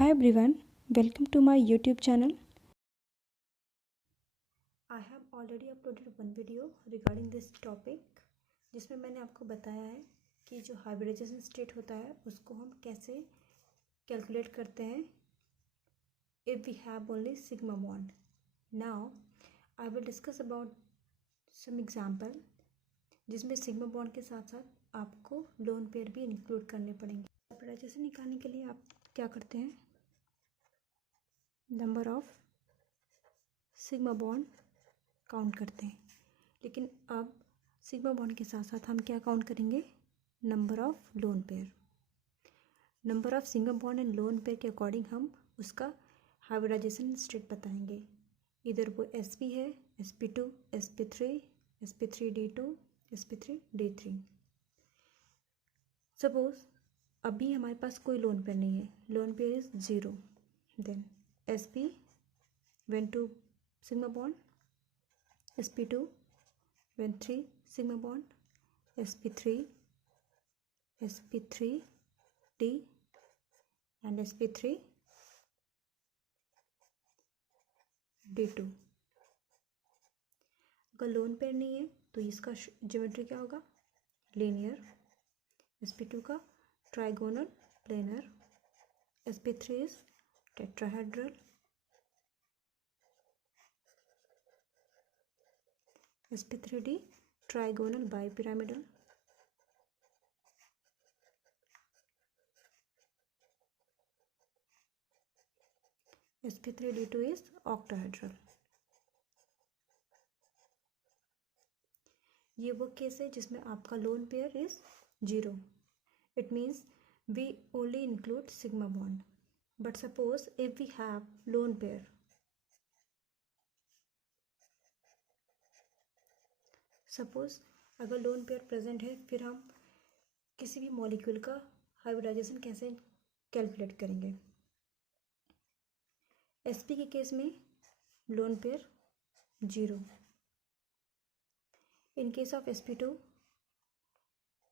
Hi everyone, welcome to my YouTube channel. I have already uploaded one video regarding this topic जिसमें मैंने आपको बताया है कि जो हाइब्रिडाइजेशन स्टेट होता है उसको हम कैसे कैलकुलेट करते हैं if we have only sigma bond. Now I will discuss about some example जिसमें सिग्मा बॉन्ड के साथ साथ आपको लोन पेयर भी इंक्लूड करने पड़ेंगे। हाइब्रिडाइजेशन निकालने के लिए आप क्या करते हैं, number of sigma bond count करते हैं, लेकिन अब सिग्मा बॉन्ड के साथ साथ हम क्या काउंट करेंगे, number of lone pair. Number of sigma bond and lone pair के अकॉर्डिंग हम उसका हाइब्रिडाइजेशन स्टेट बताएंगे। इधर वो sp है, sp2, sp3, sp3d2, sp3d3। Suppose अभी हमारे पास कोई लोन पेयर नहीं है, lone pair is 0, then sp went to sigma bond, sp2 went 3 sigma bond, sp3 sp3d and sp3d2। अगर लोन पेयर नहीं है तो इसका ज्योमेट्री क्या होगा, लीनियर। sp2 का trigonal planar, sp3 is tetrahedral, sp3d trigonal bipyramidal, sp3d2 is octahedral. ये वो केस है जिसमें आपका lone pair is 0। It means we only include sigma bond. But suppose if we have lone pair, suppose अगर lone pair present है, फिर हम किसी भी मॉलिक्यूल का हाइब्रिडाइजेशन कैसे कैलकुलेट करेंगे। sp के केस में lone pair 0। In case of sp2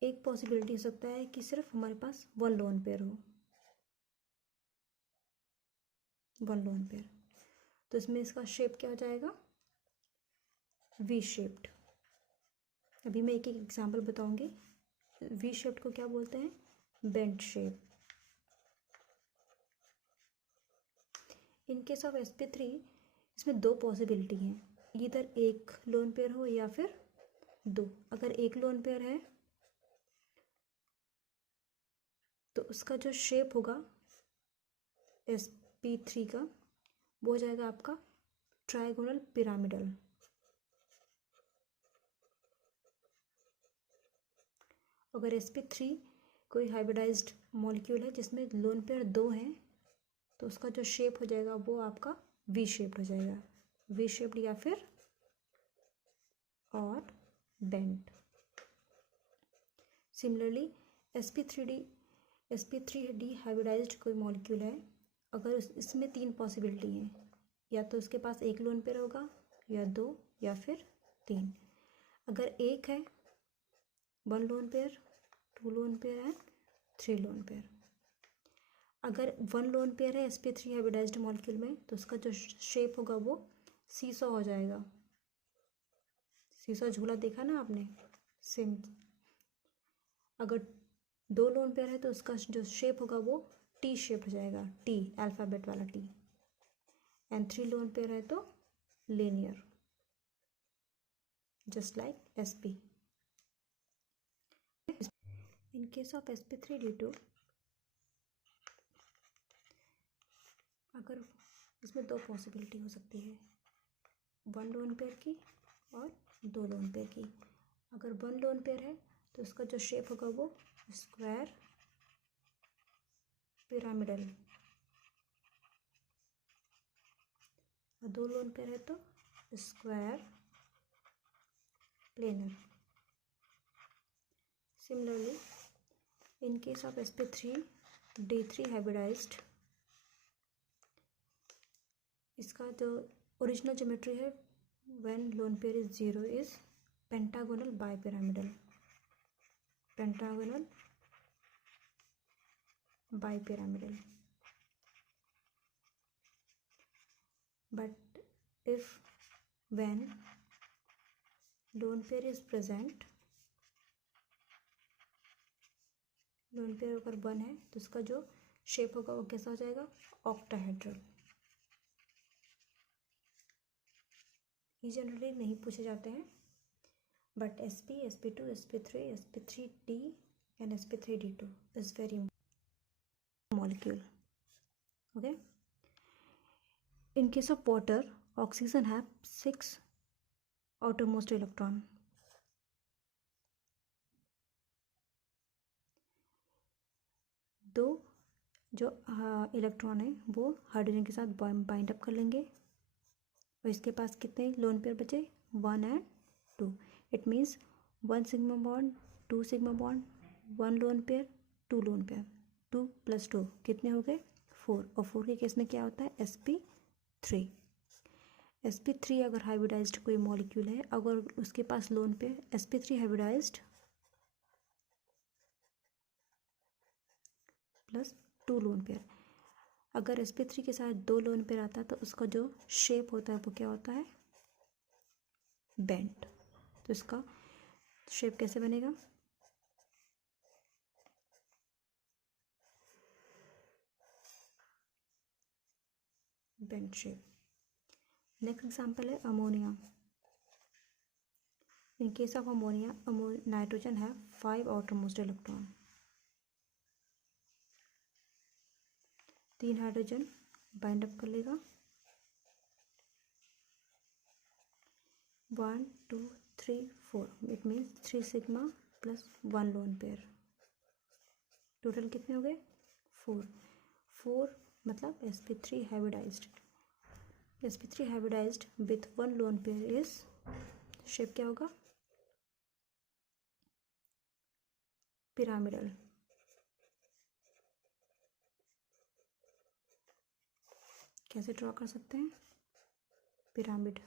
एक पॉसिबिलिटी हो सकता है कि सिर्फ हमारे पास वन लोन पेयर हो, वन लोन पेयर। तो इसमें इसका शेप क्या हो जाएगा, वी शेप्ड। अभी मैं एक एक एग्जांपल बताऊंगी। वी शेप्ड को क्या बोलते हैं, bent shape. In case of sp3 इसमें दो पॉसिबिलिटी हैं, इधर एक लोन पेयर हो या फिर दो। अगर एक लोन पेयर है तो उसका जो शेप होगा sp3 का वो हो जाएगा आपका ट्राइगोनल पिरामिडल। अगर sp3 कोई हाइब्रिडाइज्ड मॉलिक्यूल है जिसमें लोन पेयर 2 हैं तो उसका जो शेप हो जाएगा वो आपका वी शेप्ड हो जाएगा, वी शेप्ड या फिर और बेंट। सिमिलरली sp3d हाइब्रिडाइज्ड कोई मॉलिक्यूल है, अगर इसमें 3 पॉसिबिलिटी हैं, या तो उसके पास एक लोन पेयर होगा या 2 या फिर 3। अगर एक है 1 lone pair, 2 lone pair and 3 loan pair. अगर 1 लोन पेयर है sp3 हाइब्रिडाइज्ड मॉलिक्यूल में तो उसका जो शेप होगा वो सीसॉ हो जाएगा। सीसॉ झूला देखा ना आपने, सेम। अगर 2 लोन पेयर है तो उसका जो शेप होगा वो टी शेप हो जाएगा, टी अल्फ़ाबेट वाला टी। एंड 3 लोन पेयर है तो linear, just like sp। In case of sp3d2 अगर इसमें 2 पॉसिबिलिटी हो सकती है, 1 लोन पेयर की और 2 लोन पेयर की। अगर 1 लोन पेयर है तो उसका जो शेप होगा वो स्क्वायर पिरामिडल, और 2 लोन पेयर है तो square planar. Similarly in case of sp3d3 hybridized, इसका जो ओरिजिनल ज्योमेट्री है when lone pair is 0 is pentagonal bipyramidal, pentagonal bipyramidal. but if when lone pair is present, lone pair अगर 1 है तो उसका जो शेप होगा वो कैसा हो जाएगा, ऑक्टाहेड्रल। ये जनरली नहीं पूछे जाते हैं, but sp, sp2, sp3, sp3d and sp3d2 is very molecule. Okay. In case of water, oxygen have 6 outermost electron. दो जो इलेक्ट्रॉन है वो हाइड्रोजन के साथ बाइंड अप कर लेंगे और इसके पास कितने लोन पेयर बचे, 1 and 2। It means 1 sigma bond, 2 sigma bond, 1 lone pair, 2 lone pair, 2 + 2 कितने हो गए, 4। और 4 के केस में क्या होता है, sp3। sp3 अगर हाइब्रिडाइज्ड कोई मॉलिक्यूल है, अगर उसके पास lone pair sp3 hybridized plus 2 lone pair, अगर sp3 के साथ 2 लोन पेयर आता है तो उसका जो शेप होता है वो क्या होता है, बेंट। तो इसका शेप कैसे बनेगा, बेंट शेप। नेक्स्ट एग्जांपल है ammonia. In case of ammonia, nitrogen है 5 outermost electron, 3 hydrogen bind up कर लेगा, 1 2 3 4, it means 3 sigma plus 1 lone pair, total कितने हो गए, 4। 4 मतलब sp3 hybridized, sp3 hybridized with 1 lone pair is, shape क्या होगा, पिरामिडल। कैसे ड्रॉ कर सकते हैं, pyramid.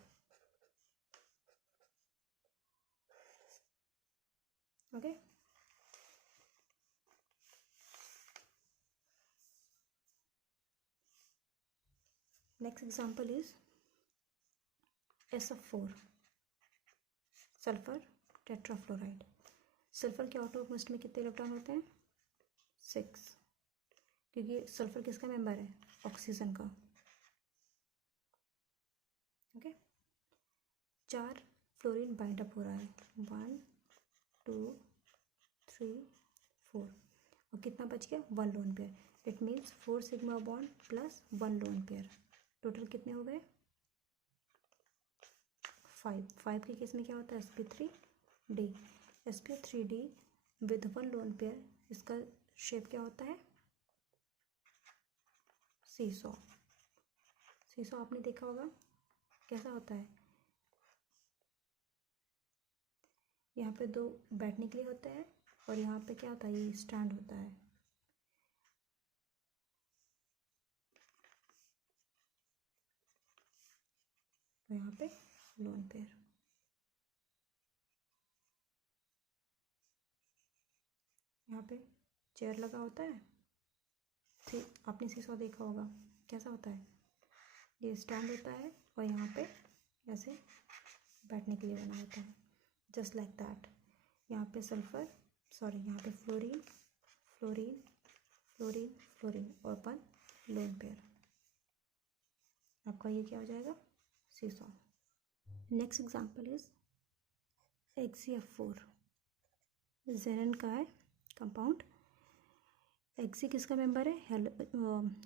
Okay. Next example is SF4, sulphur tetrafluoride. Sulphur के आउटरमोस्ट में कितने इलेक्ट्रॉन होते हैं, 6, क्योंकि सल्फर किसका मेंबर है, ऑक्सीजन का। ओके। 4 फ्लोरीन बाइंड अप हो रहा है, 1 2 3 4, और कितना बच गया, 1 lone pair. It means 4 sigma bond plus 1 lone pair, total कितने हो गए, 5। 5 के केस में क्या होता है, sp3d। sp3d with 1 lone pair, इसका शेप क्या होता है, सीसॉ। सीसॉ आपने देखा होगा कैसा होता है, यहाँ पे 2 बैठने के लिए होते हैं और यहाँ पे क्या होता है, ये स्टैंड होता है। तो यहाँ पे लोन पेयर, यहाँ पे चेयर लगा होता है, ठीक आपने सीसॉ देखा होगा कैसा होता है, ये स्टैंड होता है और यहाँ पे ऐसे बैठने के लिए बना होता है, जस्ट लाइक दैट। यहाँ पे सल्फर, सॉरी यहाँ पे फ्लोरीन फ्लोरीन फ्लोरीन फ्लोरीन और 1 लोन पेयर, आपका ये क्या हो जाएगा, seesaw. Next example is XeF4, जेनन का है कंपाउंड। Xe किसका मेंबर है,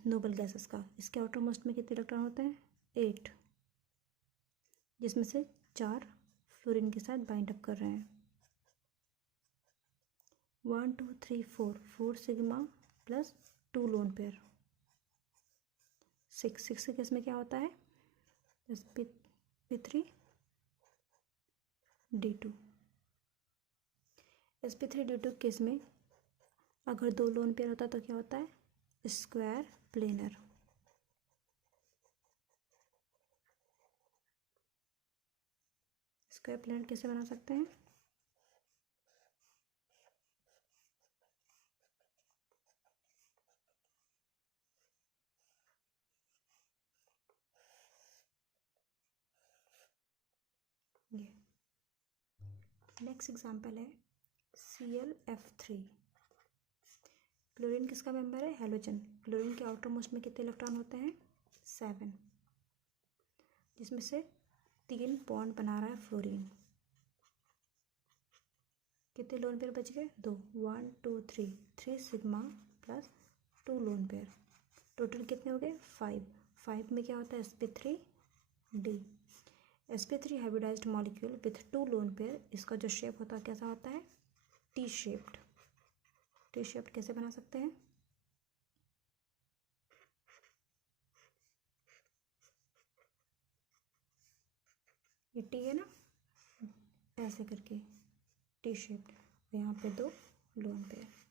नोबल गैसेस का। इसके आउटरमोस्ट में कितने इलेक्ट्रॉन होते हैं, 8, जिसमें से 4 फ्लोरीन के साथ बाइंड अप कर रहे हैं, 1 2 3 4, 4 सिग्मा प्लस 2 लोन पेयर, 6 के केस में क्या होता है, sp3d2। sp3d2 केस में अगर 2 लोन पेयर होता तो क्या होता है, स्क्वायर प्लेनर। स्क्वायर प्लेनर कैसे बना सकते हैं, नेक्स्ट एग्जांपल है ClF3। क्लोरीन किसका मेंबर है? हैलोजन। क्लोरीन के आउटर मोस्ट में कितने इलेक्ट्रॉन होते हैं? 7, जिसमें से 3 बॉन्ड बना रहा है फ्लोरीन। कितने लोन पेयर बच गए? 2, 1 2 3 sigma plus 2 lone pair. Total कितने हो गए? 5 में क्या होता है? sp3d। sp3 hybridized molecule with 2 lone pair. इसका जो शेप होता है कैसा होता है? T shaped. टी शेप्ड कैसे बना सकते हैं? ये टी है ना, ऐसे करके टी शेप्ड। यहाँ पे 2 लोन पेयर।